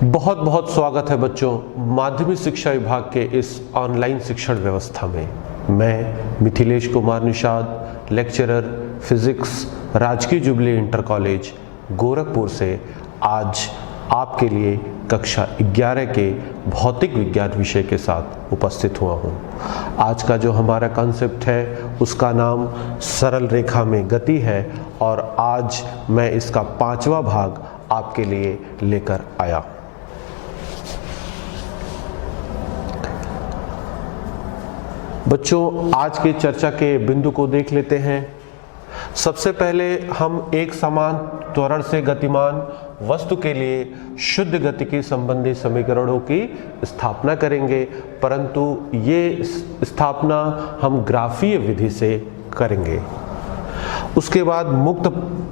बहुत बहुत स्वागत है बच्चों माध्यमिक शिक्षा विभाग के इस ऑनलाइन शिक्षण व्यवस्था में। मैं मिथिलेश कुमार निषाद, लेक्चरर फिजिक्स, राजकीय जुबली इंटर कॉलेज गोरखपुर से आज आपके लिए कक्षा 11 के भौतिक विज्ञान विषय के साथ उपस्थित हुआ हूँ। आज का जो हमारा कॉन्सेप्ट है उसका नाम सरल रेखा में गति है और आज मैं इसका 5वां भाग आपके लिए लेकर आया। बच्चों, आज के चर्चा के बिंदु को देख लेते हैं। सबसे पहले हम एक समान त्वरण से गतिमान वस्तु के लिए शुद्ध गतिकी संबंधी समीकरणों की स्थापना करेंगे, परंतु ये स्थापना हम ग्राफीय विधि से करेंगे। उसके बाद मुक्त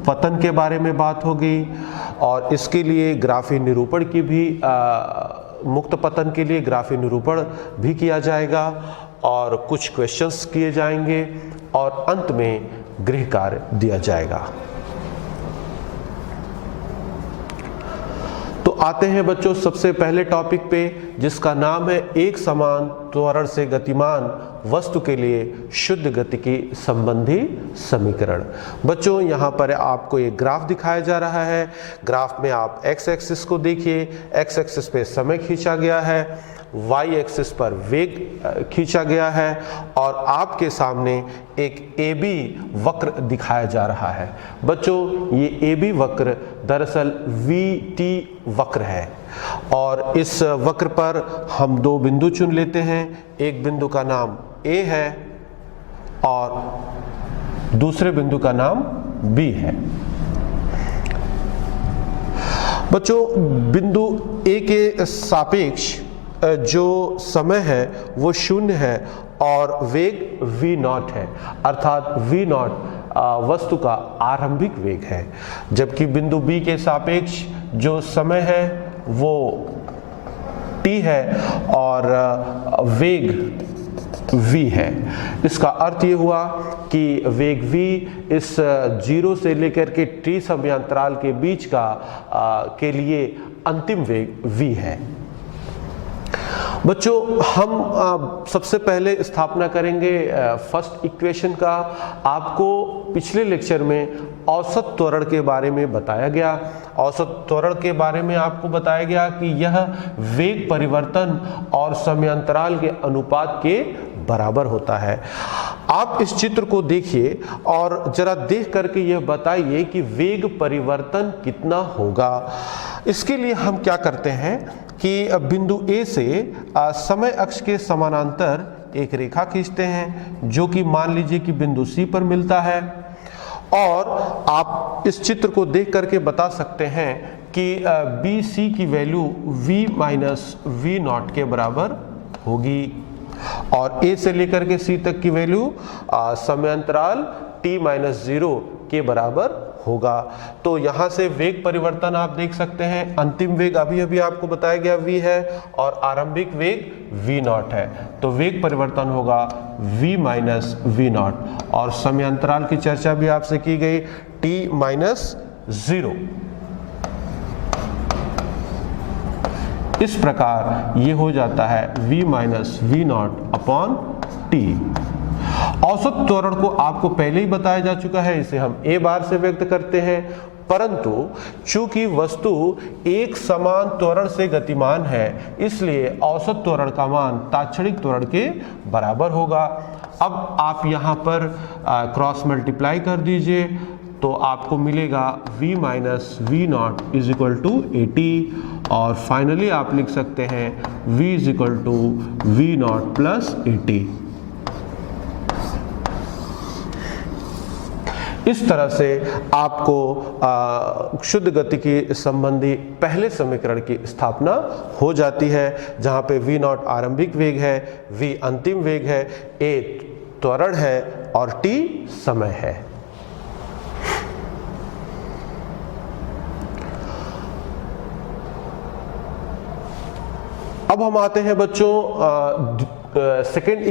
पतन के बारे में बात होगी और इसके लिए ग्राफी निरूपण की भी मुक्त पतन के लिए ग्राफी निरूपण भी किया जाएगा और कुछ क्वेश्चंस किए जाएंगे और अंत में गृह कार्य दिया जाएगा। तो आते हैं बच्चों सबसे पहले टॉपिक पे, जिसका नाम है एक समान त्वरण से गतिमान वस्तु के लिए शुद्ध गतिकी संबंधी समीकरण। बच्चों, यहाँ पर आपको एक ग्राफ दिखाया जा रहा है। ग्राफ में आप एक्स एक्सिस को देखिए, एक्स एक्सिस पे समय खींचा गया है, वाई एक्सिस पर वेग खींचा गया है और आपके सामने एक AB वक्र दिखाया जा रहा है। बच्चों, ये AB वक्र दरअसल VT वक्र है और इस वक्र पर हम दो बिंदु चुन लेते हैं। एक बिंदु का नाम A है और दूसरे बिंदु का नाम B है। बच्चों, बिंदु A के सापेक्ष जो समय है वो 0 है और वेग v0 है, अर्थात v0 वस्तु का आरंभिक वेग है, जबकि बिंदु B के सापेक्ष जो समय है वो t है और वेग v है। इसका अर्थ ये हुआ कि वेग v इस 0 से लेकर के t समयांतराल के बीच का के लिए अंतिम वेग v है। बच्चों, हम सबसे पहले स्थापना करेंगे फर्स्ट इक्वेशन का। आपको पिछले लेक्चर में औसत त्वरण के बारे में बताया गया। औसत त्वरण के बारे में आपको बताया गया कि यह वेग परिवर्तन और समयांतराल के अनुपात के बराबर होता है। आप इस चित्र को देखिए और जरा देख करके यह बताइए कि वेग परिवर्तन कितना होगा। इसके लिए हम क्या करते हैं कि बिंदु A से समय अक्ष के समानांतर एक रेखा खींचते हैं, जो कि मान लीजिए कि बिंदु C पर मिलता है और आप इस चित्र को देख करके बता सकते हैं कि BC की वैल्यू v माइनस v0 के बराबर होगी और A से लेकर के C तक की वैल्यू समयांतराल t माइनस 0 के बराबर होगा। तो यहाँ से वेग परिवर्तन आप देख सकते हैं। अंतिम वेग अभी अभी आपको बताया गया v है और आरंभिक वेग v0 है, तो वेग परिवर्तन होगा v माइनस v0 और समयांतराल की चर्चा भी आपसे की गई t माइनस 0। इस प्रकार ये हो जाता है v minus v0 upon t। औसत त्वरण को आपको पहले ही बताया जा चुका है, इसे हम a बार से व्यक्त करते हैं, परंतु चूंकि वस्तु एक समान त्वरण से गतिमान है इसलिए औसत त्वरण का मान तात्क्षणिक त्वरण के बराबर होगा। अब आप यहाँ पर क्रॉस मल्टीप्लाई कर दीजिए तो आपको मिलेगा v minus v0 is equal to 80 और फाइनली आप लिख सकते हैं v is equal to v0 plus 80। इस तरह से आपको शुद्ध गतिकी संबंधी पहले समीकरण की स्थापना हो जाती है, जहां पे v0 आरंभिक वेग है, v अंतिम वेग है, a त्वरण है और t समय है। अब हम आते हैं बच्चों सेकेंड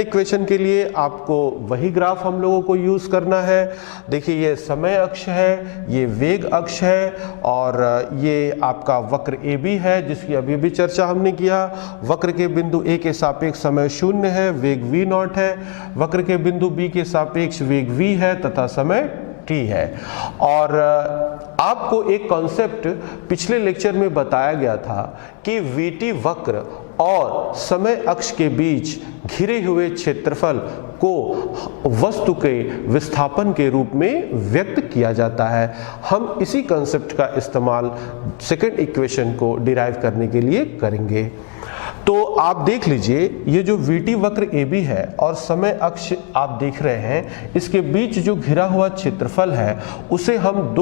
इक्वेशन के लिए आपको वही ग्राफ हम लोगों को यूज करना है। देखिए ये समय अक्ष है, ये वेग अक्ष है और ये आपका वक्र ए बी है जिसकी अभी भी चर्चा हमने किया। वक्र के बिंदु ए के सापेक्ष समय 0 है, वेग v नॉट है। वक्र के बिंदु बी के सापेक्ष वेग v है तथा समय t है। और आपको एक कॉन्सेप्ट पिछले लेक्चर में बताया गया था कि vt वक्र और समय अक्ष के बीच घिरे हुए क्षेत्रफल को वस्तु के विस्थापन के रूप में व्यक्त किया जाता है। हम इसी कॉन्सेप्ट का इस्तेमाल सेकेंड इक्वेशन को डिराइव करने के लिए करेंगे। तो आप देख लीजिए ये जो vt वक्र AB है और समय अक्ष आप देख रहे हैं, इसके बीच जो घिरा हुआ क्षेत्रफल है उसे हम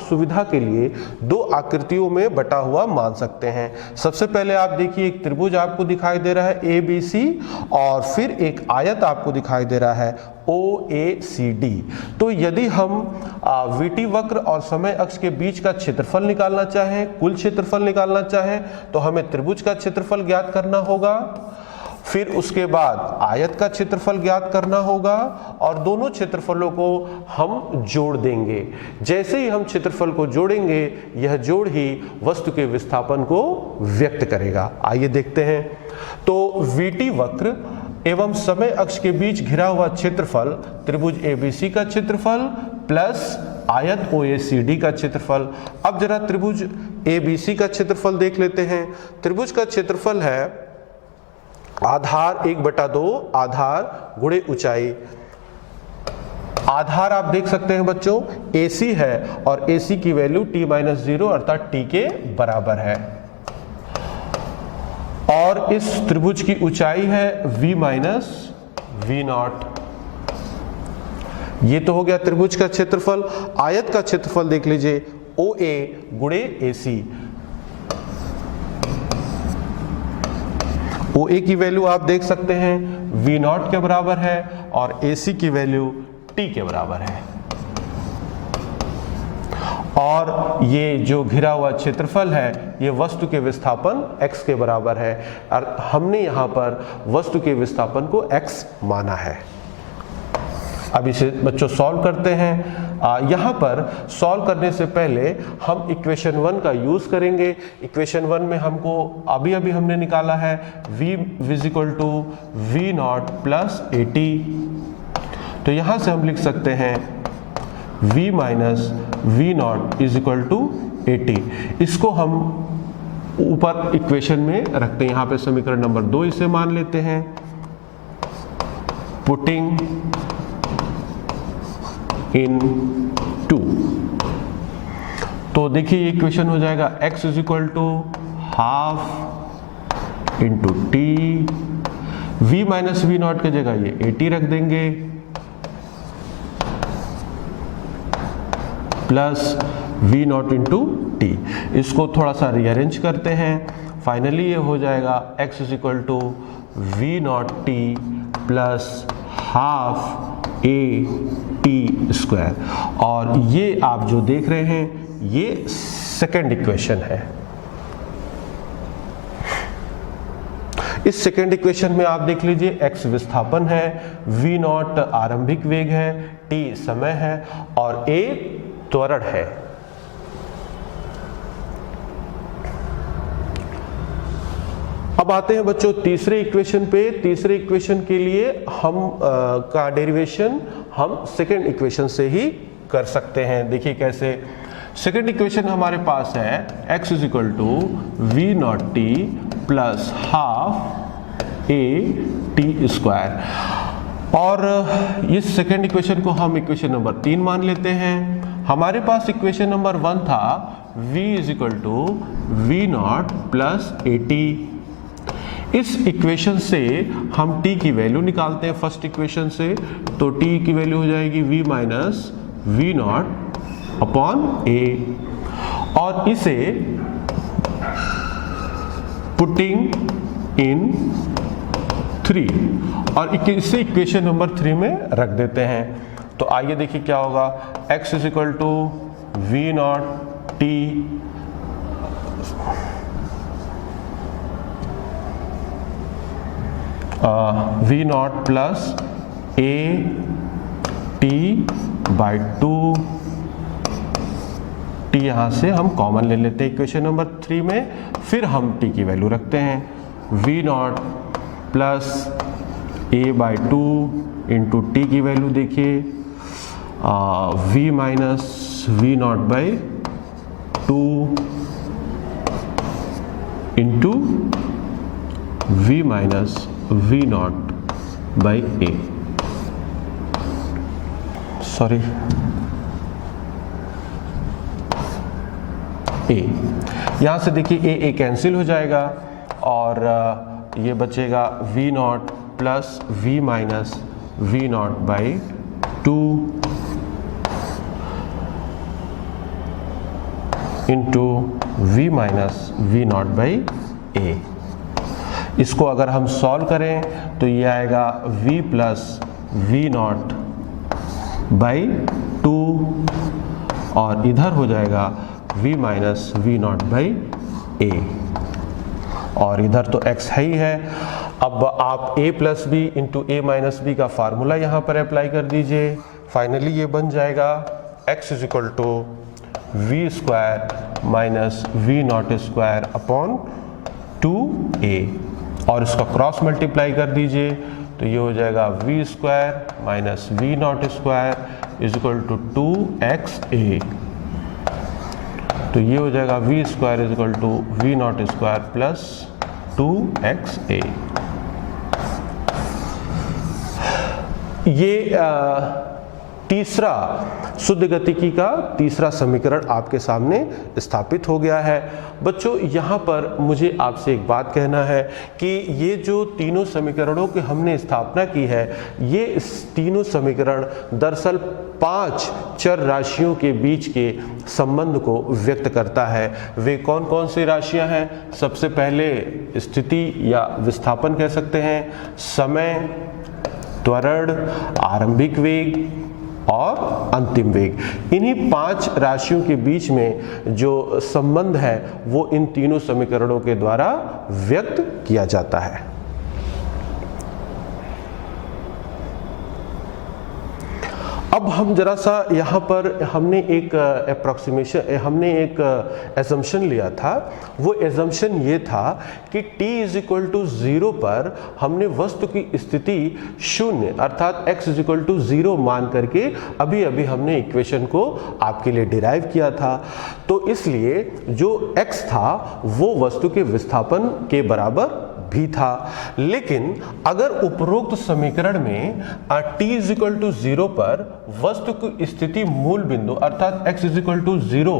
सुविधा के लिए दो आकृतियों में बटा हुआ मान सकते हैं। सबसे पहले आप देखिए एक त्रिभुज आपको दिखाई दे रहा है ABC और फिर एक आयत आपको दिखाई दे रहा है OACD। तो यदि हम vt वक्र और समय अक्ष के बीच का क्षेत्रफल निकालना चाहें, कुल क्षेत्रफल निकालना चाहें, तो हमें त्रिभुज का क्षेत्रफल ज्ञात करना होगा, फिर उसके बाद आयत का क्षेत्रफल ज्ञात करना होगा और दोनों क्षेत्रफलों को हम जोड़ देंगे। जैसे ही हम क्षेत्रफल को जोड़ेंगे यह जोड़ ही वस्तु के विस्थापन को व्यक्त करेगा। आइए देखते हैं। तो vt वक्र एवं समय अक्ष के बीच घिरा हुआ क्षेत्रफल त्रिभुज ABC का क्षेत्रफल प्लस आयत OACD का क्षेत्रफल। अब जरा त्रिभुज ABC का क्षेत्रफल देख लेते हैं। त्रिभुज का क्षेत्रफल है आधार 1/2 आधार गुणे ऊंचाई। आधार आप देख सकते हैं बच्चों AC है और AC की वैल्यू t-0 अर्थात t के बराबर है और इस त्रिभुज की ऊंचाई है v नॉट। ये तो हो गया त्रिभुज का क्षेत्रफल। आयत का क्षेत्रफल देख लीजिए OA गुणे AC। OA की वैल्यू आप देख सकते हैं v नॉट के बराबर है और AC की वैल्यू t के बराबर है और ये जो घिरा हुआ क्षेत्रफल है ये वस्तु के विस्थापन x के बराबर है और हमने यहाँ पर वस्तु के विस्थापन को x माना है। अब इसे बच्चों सॉल्व करते हैं। यहाँ पर सॉल्व करने से पहले हम इक्वेशन 1 का यूज करेंगे। इक्वेशन 1 में हमको अभी हमने निकाला है v नॉट प्लस AT। तो यहाँ से हम लिख सकते हैं v not is equal to AT। इसको हम ऊपर इक्वेशन में रखते हैं। यहाँ पे समीकरण नंबर 2 इसे मान लेते हैं। पुटिंग इन 2 तो देखिए ये इक्वेशन हो जाएगा x is equal to half into T. v minus we not की जगह ये AT रख देंगे plus v not into T. इसको थोड़ा सा रीअरेंज करते हैं। फाइनली ये हो जाएगा x is equal to v not T plus half AT square. और ये आप जो देख रहे हैं ये सेकेंड इक्वेशन है। इस सेकेंड इक्वेशन में आप देख लीजिए x विस्थापन है, v नॉट आरंभिक वेग है, t समय है और a त्वरण है। अब आते हैं बच्चों तीसरे इक्वेशन पे। तीसरे इक्वेशन के लिए हम का डेरिवेशन हम सेकेंड इक्वेशन से ही कर सकते हैं। देखिए कैसे। सेकेंड इक्वेशन हमारे पास है x is equal to v not T plus half AT square और इस सेकेंड इक्वेशन को हम इक्वेशन नंबर 3 मान लेते हैं। हमारे पास इक्वेशन नंबर 1 था v is equal to v naught plus AT। इस इक्वेशन से हम t की वैल्यू निकालते हैं फर्स्ट इक्वेशन से। तो t की वैल्यू हो जाएगी v minus v not upon a और इसे पुटिंग इन 3 और इसे इक्वेशन नंबर 3 में रख देते हैं। तो आइए देखिए क्या होगा। x is equal to v not t v naught plus a t by 2 t यहाँ से हम कॉमन ले लेते हैं इक्वेशन नंबर 3 में, फिर हम टी की वैल्यू रखते हैं V naught plus A by 2 into T की वैल्यू देखिए V minus we naught by 2 into we minus we naught by A, sorry A. यहाँ से देखिए ए कैंसिल हो जाएगा और ये बचेगा v naught plus v minus we naught by 2 into we minus we naught by a. इसको अगर हम सॉल्व करें तो ये आएगा v plus v naught by 2 और इधर हो जाएगा v minus we naught by a, और इधर तो x है ही है। अब आप a plus b into a minus b का फार्मूला यहाँ पर अप्लाई कर दीजिए। फाइनली ये बन जाएगा x is equal to v square minus we naught square upon 2a, और इसका क्रॉस मल्टीप्लाई कर दीजिए तो ये हो जाएगा v square minus we naught square is equal to 2xa, तो ये हो जाएगा v square is equal to v naught square plus 2xa। ये तीसरा शुद्ध गतिकी का तीसरा समीकरण आपके सामने स्थापित हो गया है। बच्चों यहाँ पर मुझे आपसे एक बात कहना है कि ये जो तीनों समीकरणों की हमने स्थापना की है, ये तीनों समीकरण दरअसल 5 चर राशियों के बीच के संबंध को व्यक्त करता है। वे कौन कौन सी राशियाँ हैं? सबसे पहले स्थिति या विस्थापन कह सकते हैं, समय, त्वरण, आरंभिक वेग और अंतिम वेग। इन्हीं 5 राशियों के बीच में जो संबंध है वो इन तीनों समीकरणों के द्वारा व्यक्त किया जाता है। अब हम जरा सा यहाँ पर हमने एक एजम्पशन लिया था। वो एजम्पशन ये था कि t इज इक्वल टू 0 पर हमने वस्तु की स्थिति शून्य अर्थात x इज इक्वल टू 0 मान करके अभी अभी हमने इक्वेशन को आपके लिए डिराइव किया था। तो इसलिए जो x था वो वस्तु के विस्थापन के बराबर भी था। लेकिन अगर उपरोक्त समीकरण में t इज इक्वल टू 0 पर वस्तु की स्थिति मूल बिंदु अर्थात x इज इक्वल टू 0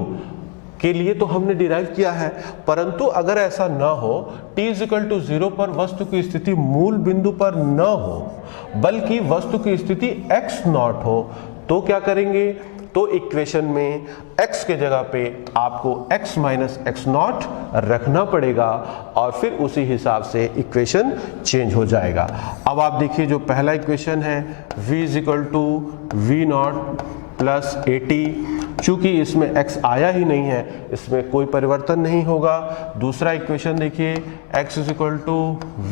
के लिए तो हमने डिराइव किया है, परंतु अगर ऐसा ना हो, t इज इक्वल टू 0 पर वस्तु की स्थिति मूल बिंदु पर न हो बल्कि वस्तु की स्थिति x नॉट हो, तो क्या करेंगे? तो इक्वेशन में x के जगह पे आपको x माइनस एक्स नॉट रखना पड़ेगा और फिर उसी हिसाब से इक्वेशन चेंज हो जाएगा। अब आप देखिए जो पहला इक्वेशन है v is equal to v naught plus 80, चूंकि इसमें x आया ही नहीं है इसमें कोई परिवर्तन नहीं होगा। दूसरा इक्वेशन देखिए x is equal to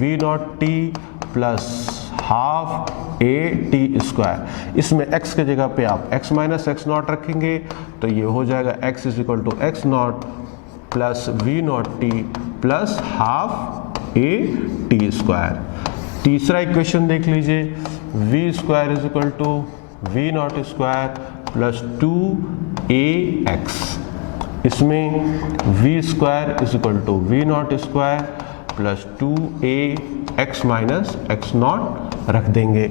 v naught T plus half a t square, इसमें x के जगह पे आप x माइनस एक्स नॉट रखेंगे तो ये हो जाएगा x is equal to x naught plus v naught T plus half a t square. तीसरा इक्वेशन देख लीजिए v square is equal to v naught square plus 2ax, इसमें v square is equal to v naught square plus 2ax minus x naught रख देंगे।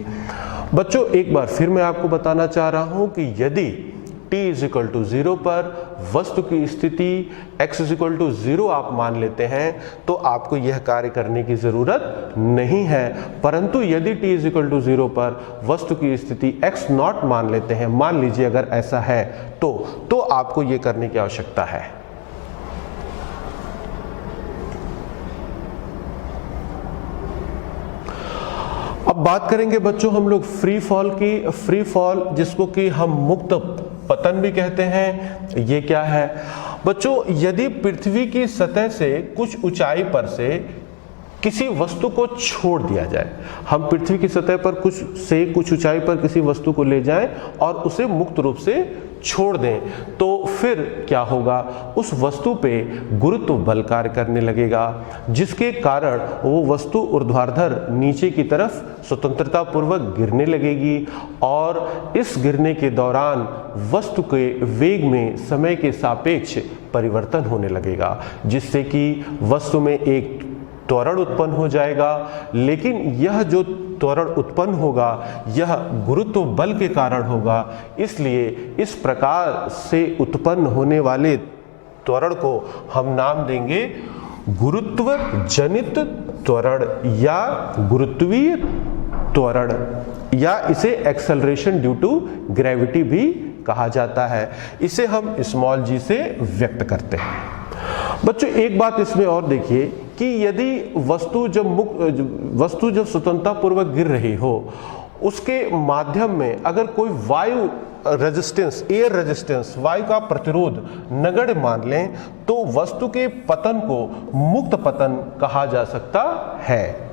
बच्चों एक बार फिर मैं आपको बताना चाह रहा हूं कि यदि t इज इक्वल टू 0 पर वस्तु की स्थिति x इज इक्वल टू 0 आप मान लेते हैं तो आपको यह कार्य करने की जरूरत नहीं है, परंतु यदि t इज इक्वल टू 0 पर वस्तु की स्थिति x नॉट मान लेते हैं, मान लीजिए अगर ऐसा है तो आपको यह करने की आवश्यकता है। अब बात करेंगे बच्चों हम लोग फ्री फॉल की। फ्री फॉल जिसको कि हम मुक्त पतन भी कहते हैं, ये क्या है बच्चों? यदि पृथ्वी की सतह से कुछ ऊंचाई पर से किसी वस्तु को छोड़ दिया जाए, हम पृथ्वी की सतह पर कुछ ऊंचाई पर किसी वस्तु को ले जाएं और उसे मुक्त रूप से छोड़ दें, तो फिर क्या होगा, उस वस्तु पे गुरुत्व बल कार्य करने लगेगा, जिसके कारण वो वस्तु ऊर्ध्वाधर नीचे की तरफ स्वतंत्रता पूर्वक गिरने लगेगी और इस गिरने के दौरान वस्तु के वेग में समय के सापेक्ष परिवर्तन होने लगेगा, जिससे कि वस्तु में एक त्वरण उत्पन्न हो जाएगा। लेकिन यह जो त्वरण उत्पन्न होगा यह गुरुत्व बल के कारण होगा, इसलिए इस प्रकार से उत्पन्न होने वाले त्वरण को हम नाम देंगे गुरुत्व जनित त्वरण या गुरुत्वीय त्वरण, या इसे एक्सेलरेशन ड्यू टू ग्रेविटी भी कहा जाता है। इसे हम स्मॉल जी से व्यक्त करते हैं। बच्चों एक बात इसमें और देखिए कि यदि वस्तु जब स्वतंत्रता पूर्वक गिर रही हो, उसके माध्यम में अगर कोई वायु रेजिस्टेंस, एयर रेजिस्टेंस, वायु का प्रतिरोध नगण्य मान लें, तो वस्तु के पतन को मुक्त पतन कहा जा सकता है।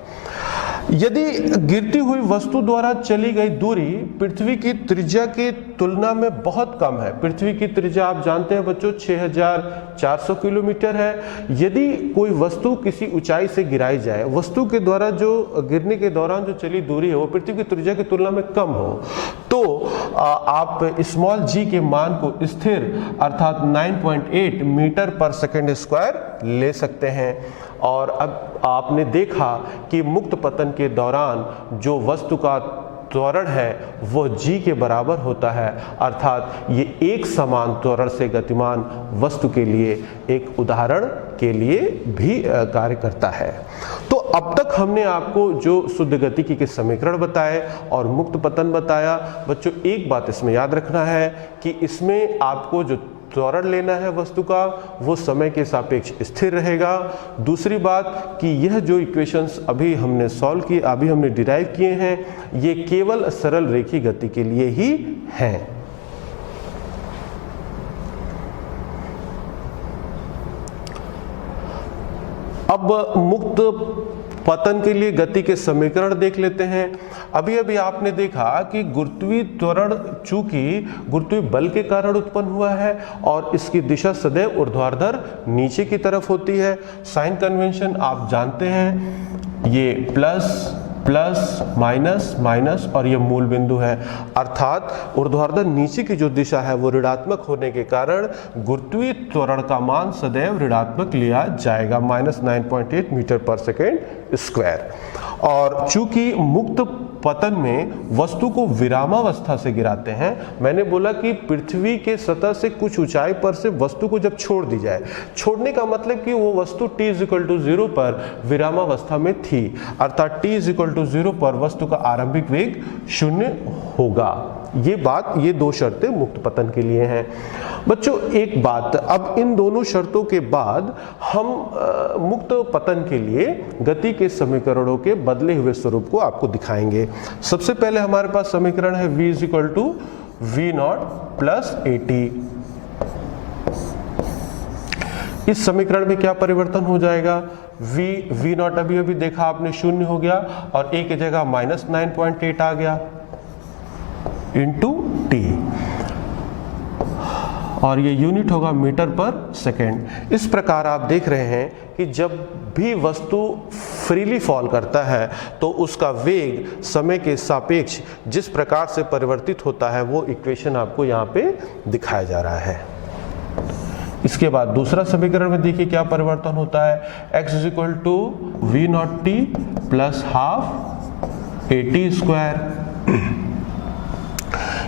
यदि गिरती हुई वस्तु द्वारा चली गई दूरी पृथ्वी की त्रिज्या की तुलना में बहुत कम है, पृथ्वी की त्रिज्या आप जानते हैं बच्चों 6400 किलोमीटर है। यदि कोई वस्तु किसी ऊंचाई से गिराई जाए, वस्तु के द्वारा जो गिरने के दौरान जो चली दूरी है वो पृथ्वी की त्रिज्या की तुलना में कम हो, तो आप स्मॉल जी के मान को स्थिर अर्थात 9.8 मीटर पर सेकेंड स्क्वायर ले सकते हैं। और अब आपने देखा कि मुक्त पतन के दौरान जो वस्तु का त्वरण है वो जी के बराबर होता है, अर्थात ये एक समान त्वरण से गतिमान वस्तु के लिए एक उदाहरण के लिए भी कार्य करता है। तो अब तक हमने आपको जो शुद्ध गतिकी के समीकरण बताए और मुक्त पतन बताया। बच्चों एक बात इसमें याद रखना है कि इसमें आपको जो त्वरण लेना है वस्तु का वो समय के सापेक्ष स्थिर रहेगा। दूसरी बात कि यह जो इक्वेशंस अभी हमने सॉल्व किए, अभी हमने डिराइव किए हैं, ये केवल सरल रेखीय गति के लिए ही हैं। अब मुक्त पतन के लिए गति के समीकरण देख लेते हैं। अभी अभी आपने देखा कि गुरुत्वीय त्वरण चूंकि गुरुत्वीय बल के कारण उत्पन्न हुआ है और इसकी दिशा सदैव ऊर्ध्वाधर नीचे की तरफ होती है। साइन कन्वेंशन आप जानते हैं, ये प्लस प्लस माइनस माइनस और ये मूल बिंदु है, अर्थात ऊर्ध्वाधर नीचे की जो दिशा है वो ऋणात्मक होने के कारण गुरुत्वीय त्वरण का मान सदैव ऋणात्मक लिया जाएगा, -9.8 मीटर पर सेकेंड स्क्वायर। और चूंकि मुक्त पतन में वस्तु को विरामावस्था से गिराते हैं, मैंने बोला कि पृथ्वी के सतह से कुछ ऊंचाई पर से वस्तु को जब छोड़ दी जाए, छोड़ने का मतलब कि वो वस्तु t=0 पर विरामावस्था में थी, अर्थात t=0 पर वस्तु का आरंभिक वेग 0 होगा। ये दो शर्तें मुक्त पतन के लिए हैं। बच्चों एक बात, अब इन दोनों शर्तों के बाद हम मुक्त पतन के लिए गति के समीकरणों के बदले हुए स्वरूप को आपको दिखाएंगे। सबसे पहले हमारे पास समीकरण है v = v0 + at। इस समीकरण में क्या परिवर्तन हो जाएगा, v0 अभी अभी देखा आपने 0 हो गया और a की जगह -9.8 आ गया इंटू t, और ये यूनिट होगा मीटर पर सेकेंड। इस प्रकार आप देख रहे हैं कि जब भी वस्तु फ्रीली फॉल करता है तो उसका वेग समय के सापेक्ष जिस प्रकार से परिवर्तित होता है वो इक्वेशन आपको यहाँ पे दिखाया जा रहा है। इसके बाद दूसरा समीकरण में देखिए क्या परिवर्तन होता है, x = v0t + ½ at²।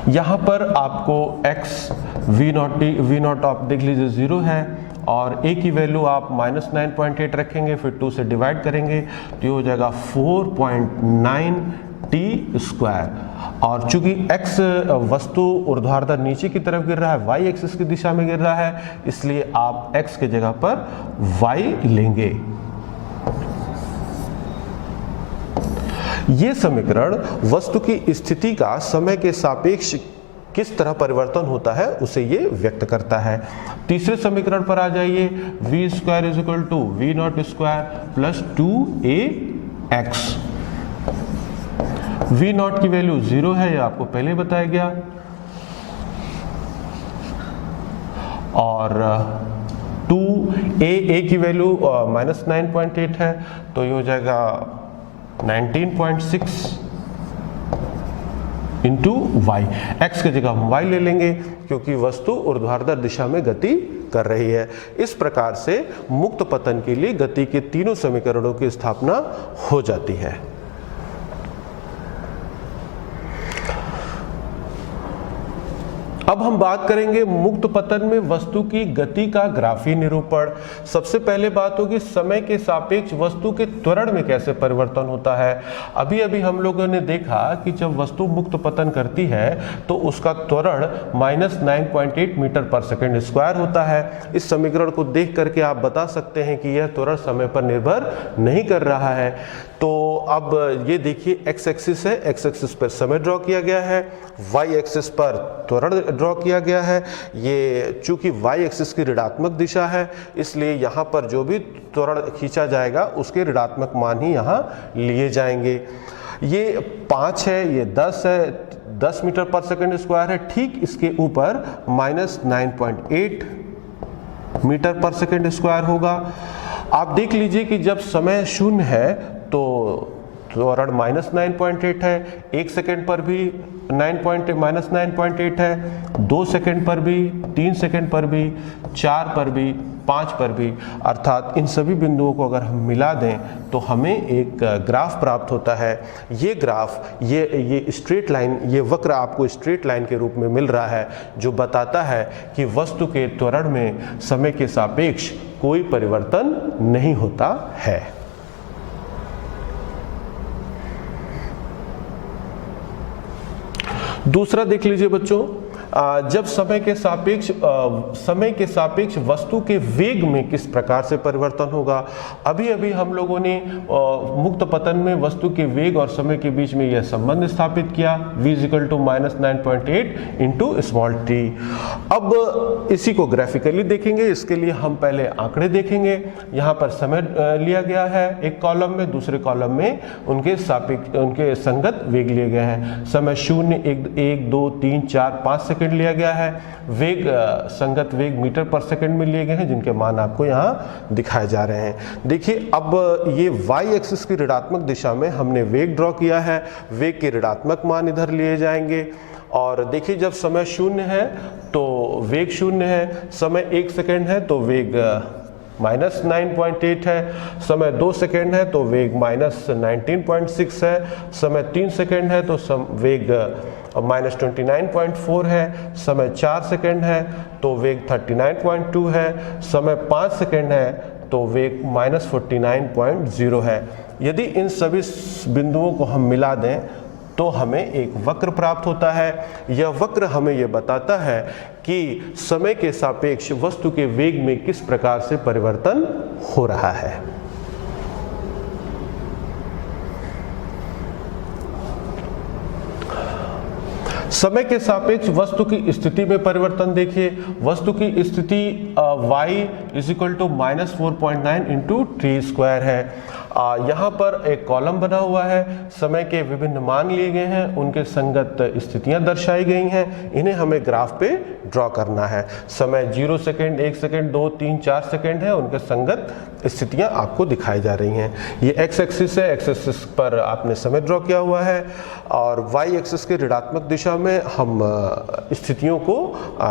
यहाँ पर आपको x v0 आप देख लीजिए 0 है और a की वैल्यू आप -9.8 रखेंगे, फिर 2 से डिवाइड करेंगे तो ये हो जाएगा 4.9 t²। और चूंकि x वस्तु ऊर्ध्वाधर नीचे की तरफ गिर रहा है, y एक्सिस की दिशा में गिर रहा है, इसलिए आप x के जगह पर y लेंगे। ये समीकरण वस्तु की स्थिति का समय के सापेक्ष किस तरह परिवर्तन होता है उसे ये व्यक्त करता है। तीसरे समीकरण पर आ जाइए, v square is equal to v naught square plus 2ax। v naught की वैल्यू 0 है, ये आपको पहले बताया गया, और 2a की वैल्यू -9.8 है, तो ये हो जाएगा 19.6 इंटू वाई। एक्स की जगह हम वाई ले लेंगे क्योंकि वस्तु ऊर्ध्वाधर दिशा में गति कर रही है। इस प्रकार से मुक्त पतन के लिए गति के तीनों समीकरणों की स्थापना हो जाती है। अब हम बात करेंगे मुक्त पतन में वस्तु की गति का ग्राफीय निरूपण। सबसे पहले बात होगी समय के सापेक्ष वस्तु के त्वरण में कैसे परिवर्तन होता है। अभी अभी हम लोगों ने देखा कि जब वस्तु मुक्त पतन करती है तो उसका त्वरण -9.8 मीटर पर सेकंड स्क्वायर होता है। इस समीकरण को देख करके आप बता सकते हैं कि यह त्वरण समय पर निर्भर नहीं कर रहा है। तो अब ये देखिए एक्स एक्सिस है, एक्स एक्सिस पर समय ड्रॉ किया गया है, वाई एक्सिस पर त्वरण ड्रॉ किया गया है। ये चूंकि वाई एक्सिस की ऋणात्मक दिशा है इसलिए यहाँ पर जो भी त्वरण खींचा जाएगा उसके ऋणात्मक मान ही यहाँ लिए जाएंगे। ये 5 है, ये 10 है, 10 मीटर पर सेकंड स्क्वायर है। ठीक इसके ऊपर -9.8 मीटर पर सेकंड स्क्वायर होगा। आप देख लीजिए कि जब समय शून्य है तो त्वरण -9.8 है, 1 सेकंड पर भी -9.8 है, 2 सेकंड पर भी, 3 सेकंड पर भी, 4 पर भी, 5 पर भी, अर्थात इन सभी बिंदुओं को अगर हम मिला दें तो हमें एक ग्राफ प्राप्त होता है। ये ग्राफ, ये स्ट्रेट लाइन, ये वक्र आपको स्ट्रेट लाइन के रूप में मिल रहा है जो बताता है कि वस्तु के त्वरण में समय के सापेक्ष कोई परिवर्तन नहीं होता है। दूसरा देख लीजिए बच्चों, जब समय के सापेक्ष वस्तु के वेग में किस प्रकार से परिवर्तन होगा। अभी अभी हम लोगों ने मुक्त पतन में वस्तु के वेग और समय के बीच में यह संबंध स्थापित किया, v = -9.8 इंटू स्मॉल टी। अब इसी को ग्राफिकली देखेंगे। इसके लिए हम पहले आंकड़े देखेंगे। यहाँ पर समय लिया गया है एक कॉलम में, दूसरे कॉलम में उनके संगत वेग लिए गए हैं। समय 0, 1, 2, 3, 4, 5 सेकंड लिया गया है। वेग, संगत वेग मीटर पर सेकंड में लिए गए हैं जिनके मान आपको यहाँ दिखाए जा रहे हैं। देखिए अब ये वाई एक्सिस की ऋणात्मक दिशा में हमने वेग ड्रॉ किया है, वेग के ऋणात्मक मान इधर लिए जाएंगे। और देखिए जब समय 0 है तो वेग 0 है, समय 1 सेकंड है तो वेग -9.8 है, समय 2 सेकंड है तो वेग -19.6 है, समय 3 सेकंड है तो वेग -29.4 है, समय 4 सेकंड है तो वेग 39.2 है, समय 5 सेकंड है तो वेग -49.0 है। यदि इन सभी बिंदुओं को हम मिला दें तो हमें एक वक्र प्राप्त होता है। यह वक्र हमें यह बताता है कि समय के सापेक्ष वस्तु के वेग में किस प्रकार से परिवर्तन हो रहा है। समय के सापेक्ष वस्तु की स्थिति में परिवर्तन देखिए। वस्तु की स्थिति y = -4.9 इंटू टी स्क्वायर है। यहाँ पर एक कॉलम बना हुआ है, समय के विभिन्न मान लिए गए हैं, उनके संगत स्थितियां दर्शाई गई हैं, इन्हें हमें ग्राफ पे ड्रॉ करना है। समय 0 सेकंड, 1 सेकंड, 2, 3, 4 सेकंड है, उनके संगत स्थितियां आपको दिखाई जा रही हैं। ये एक्स एक्सिस है, एक्स एक्सिस पर आपने समय ड्रॉ किया हुआ है और वाई एक्सिस के ऋणात्मक दिशा में हम स्थितियों को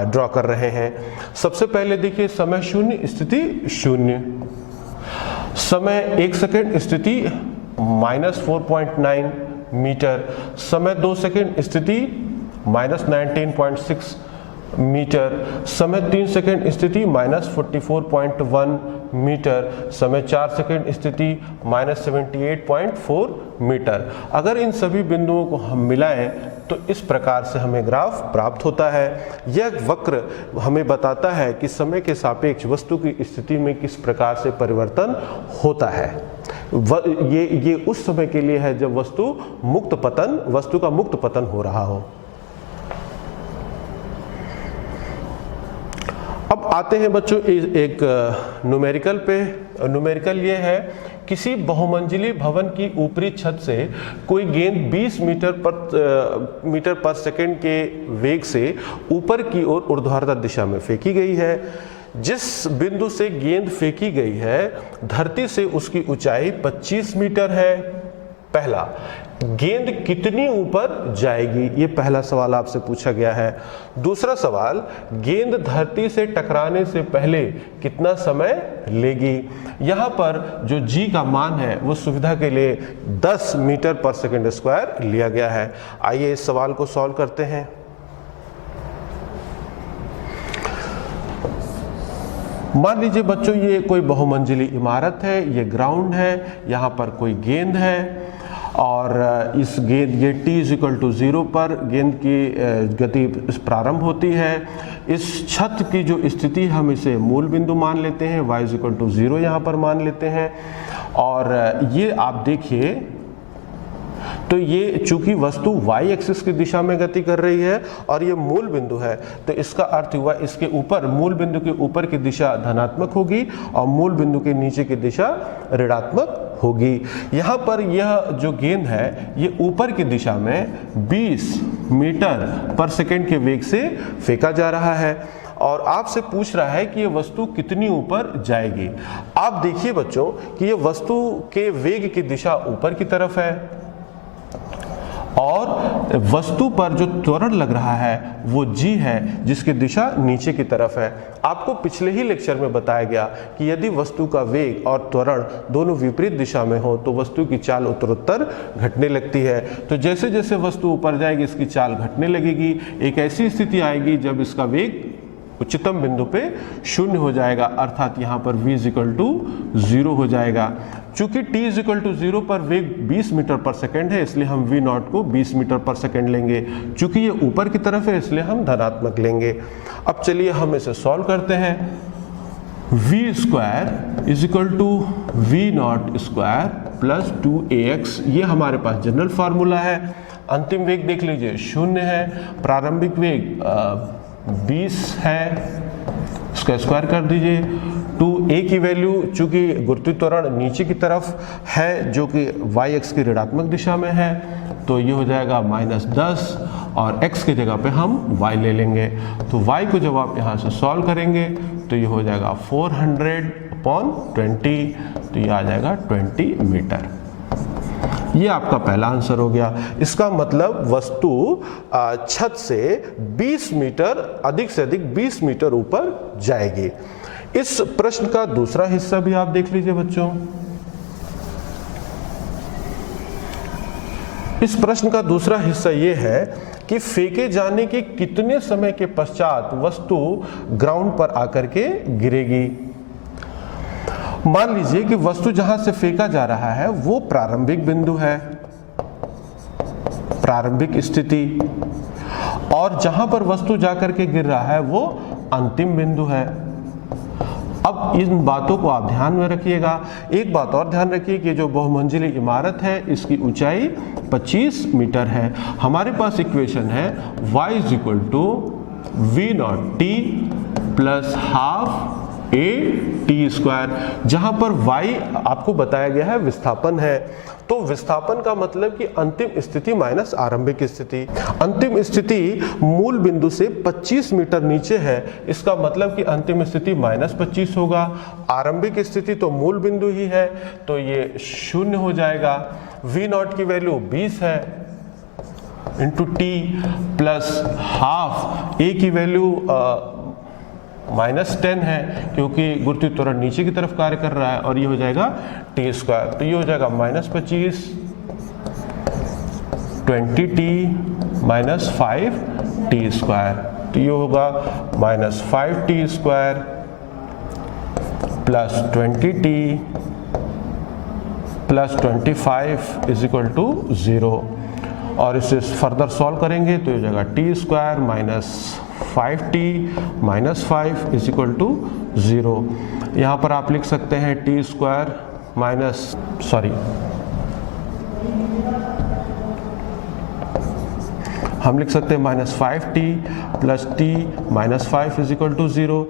ड्रॉ कर रहे हैं। सबसे पहले देखिए समय 0, स्थिति 0, समय 1 सेकंड, स्थिति -4.9 मीटर, समय 2 सेकंड, स्थिति -19.6 मीटर, समय 3 सेकंड, स्थिति -44.1 मीटर, समय 4 सेकंड, स्थिति -78.4 मीटर। अगर इन सभी बिंदुओं को हम मिलाएं तो इस प्रकार से हमें ग्राफ प्राप्त होता है। यह वक्र हमें बताता है कि समय के सापेक्ष वस्तु की स्थिति में किस प्रकार से परिवर्तन होता है। ये उस समय के लिए है जब वस्तु का मुक्त पतन हो रहा हो। आते हैं बच्चों एक न्यूमेरिकल पे। न्यूमेरिकल ये है, किसी बहुमंजिली भवन की ऊपरी छत से कोई गेंद 20 मीटर पर सेकंड के वेग से ऊपर की ओर ऊर्ध्वाधर दिशा में फेंकी गई है। जिस बिंदु से गेंद फेंकी गई है धरती से उसकी ऊंचाई 25 मीटर है। पहला, गेंद कितनी ऊपर जाएगी, ये पहला सवाल आपसे पूछा गया है। दूसरा सवाल, गेंद धरती से टकराने से पहले कितना समय लेगी। यहाँ पर जो g का मान है वो सुविधा के लिए 10 मीटर पर सेकंड स्क्वायर लिया गया है। आइए इस सवाल को सॉल्व करते हैं। मान लीजिए बच्चों ये कोई बहुमंजिली इमारत है, ये ग्राउंड है, यहाँ पर कोई गेंद है और इस गेंद ये t=0 पर गेंद की गति प्रारंभ होती है। इस छत की जो स्थिति हम इसे मूल बिंदु मान लेते हैं, y=0 यहाँ पर मान लेते हैं। और ये आप देखिए तो ये चूंकि वस्तु y एक्सिस की दिशा में गति कर रही है और ये मूल बिंदु है, तो इसका अर्थ हुआ इसके ऊपर, मूल बिंदु के ऊपर की दिशा धनात्मक होगी और मूल बिंदु के नीचे की दिशा ऋणात्मक होगी। यहाँ पर यह जो गेंद है ये ऊपर की दिशा में 20 मीटर पर सेकंड के वेग से फेंका जा रहा है और आपसे पूछ रहा है कि ये वस्तु कितनी ऊपर जाएगी। आप देखिए बच्चों कि ये वस्तु के वेग की दिशा ऊपर की तरफ है और वस्तु पर जो त्वरण लग रहा है वो g है जिसकी दिशा नीचे की तरफ है। आपको पिछले ही लेक्चर में बताया गया कि यदि वस्तु का वेग और त्वरण दोनों विपरीत दिशा में हो तो वस्तु की चाल उत्तरोत्तर घटने लगती है। तो जैसे जैसे वस्तु ऊपर जाएगी इसकी चाल घटने लगेगी। एक ऐसी स्थिति आएगी जब इसका वेग उच्चतम बिंदु पे 0 हो जाएगा, अर्थात यहाँ पर v=0 हो जाएगा। चूंकि t=0 पर वेग 20 मीटर पर सेकंड है इसलिए हम v0 को 20 मीटर पर सेकंड लेंगे। चूंकि ये ऊपर की तरफ है इसलिए हम धनात्मक लेंगे। अब चलिए हम इसे सॉल्व करते हैं। v²v0² प्लस 2ax, ये हमारे पास जनरल फार्मूला है। अंतिम वेग देख लीजिए 0 है, प्रारंभिक वेग 20 है, इसका स्क्वायर कर दीजिए। 2a की वैल्यू चूंकि गुरुत्वीय त्वरण नीचे की तरफ है जो कि y एक्स की ऋणात्मक दिशा में है तो ये हो जाएगा -10 और x की जगह पे हम y ले लेंगे। तो y को जब आप यहाँ से सॉल्व करेंगे तो ये हो जाएगा 400/20, तो ये आ जाएगा 20 मीटर। ये आपका पहला आंसर हो गया। इसका मतलब वस्तु छत से 20 मीटर, अधिक से अधिक 20 मीटर ऊपर जाएगी। इस प्रश्न का दूसरा हिस्सा भी आप देख लीजिए बच्चों। इस प्रश्न का दूसरा हिस्सा ये है कि फेंके जाने के कितने समय के पश्चात वस्तु ग्राउंड पर आकर के गिरेगी। मान लीजिए कि वस्तु जहां से फेंका जा रहा है वो प्रारंभिक बिंदु है, प्रारंभिक स्थिति, और जहां पर वस्तु जाकर के गिर रहा है वो अंतिम बिंदु है। अब इन बातों को आप ध्यान में रखिएगा। एक बात और ध्यान रखिए कि जो बहुमंजिली इमारत है इसकी ऊंचाई 25 मीटर है। हमारे पास इक्वेशन है y=v0t प्लस हाफ a_t², जहां पर y आपको बताया गया है विस्थापन है। तो विस्थापन का मतलब कि अंतिम स्थिति माइनस आरंभिक स्थिति। अंतिम स्थिति मूल बिंदु से 25 मीटर नीचे है, इसका मतलब कि अंतिम स्थिति -25 होगा। आरंभिक स्थिति तो मूल बिंदु ही है तो ये 0 हो जाएगा। v0 की वैल्यू 20 है into t plus half a की वैल्यू -10 है क्योंकि गुरुत्वीय त्वरण नीचे की तरफ कार्य कर रहा है और ये हो जाएगा t²। तो ये हो जाएगा -25 20t -5t², तो ये होगा -5t² प्लस 20t प्लस 25 = 0। और इसे फर्दर सॉल्व करेंगे तो ये हो जाएगा t² -5t -5 = 0। यहाँ पर आप लिख सकते हैं हम लिख सकते हैं -5t plus t -5 = 0।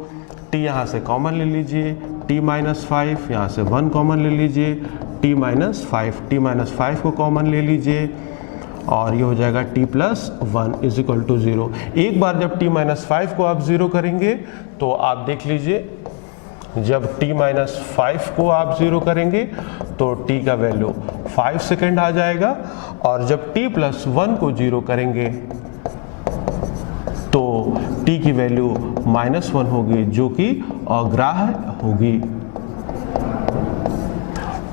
t t यहाँ से कॉमन ले लीजिए, t माइनस 5, यहाँ से 1 कॉमन ले लीजिए, t माइनस 5 को कॉमन ले लीजिए और ये हो जाएगा t plus 1 is equal to 0। एक बार जब t माइनस 5 को आप 0 करेंगे तो आप देख लीजिए, जब t माइनस 5 को आप 0 करेंगे तो t का वैल्यू 5 सेकेंड आ जाएगा और जब t प्लस 1 को 0 करेंगे तो t की वैल्यू -1 होगी जो कि अग्राह्य होगी।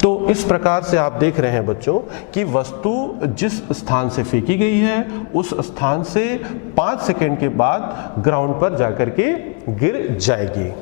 तो इस प्रकार से आप देख रहे हैं बच्चों कि वस्तु जिस स्थान से फेंकी गई है उस स्थान से 5 सेकेंड के बाद ग्राउंड पर जाकर के गिर जाएगी।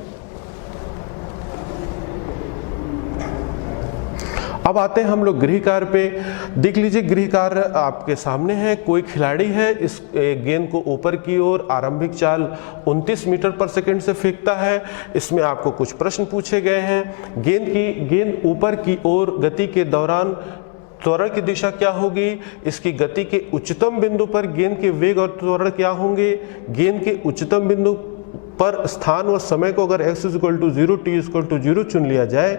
अब आते हैं हम लोग गृह कार्य पे। देख लीजिए, गृह कार्य आपके सामने है। कोई खिलाड़ी है, इस गेंद को ऊपर की ओर आरंभिक चाल 29 मीटर पर सेकंड से फेंकता है। इसमें आपको कुछ प्रश्न पूछे गए हैं। गेंद ऊपर की ओर गति के दौरान त्वरण की दिशा क्या होगी, इसकी गति के उच्चतम बिंदु पर गेंद के वेग और त्वरण क्या होंगे, गेंद के उच्चतम बिंदु पर स्थान व समय को अगर x = 0 t = 0 चुन लिया जाए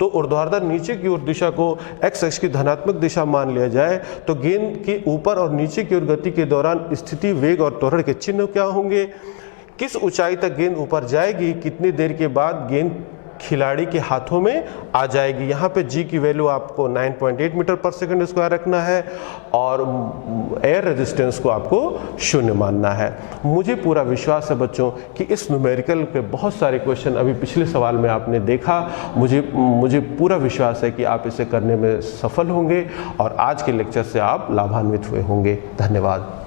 तो ऊर्ध्वाधर नीचे की ओर दिशा को x अक्ष की धनात्मक दिशा मान लिया जाए तो गेंद के ऊपर और नीचे की ओर गति के दौरान स्थिति, वेग और त्वरण के चिन्ह क्या होंगे, किस ऊंचाई तक गेंद ऊपर जाएगी, कितनी देर के बाद गेंद खिलाड़ी के हाथों में आ जाएगी। यहाँ पे g की वैल्यू आपको 9.8 मीटर पर सेकंड स्क्वायर रखना है और एयर रेजिस्टेंस को आपको 0 मानना है। मुझे पूरा विश्वास है बच्चों कि इस न्यूमेरिकल पे बहुत सारे क्वेश्चन अभी पिछले सवाल में आपने देखा। मुझे पूरा विश्वास है कि आप इसे करने में सफल होंगे और आज के लेक्चर से आप लाभान्वित हुए होंगे। धन्यवाद।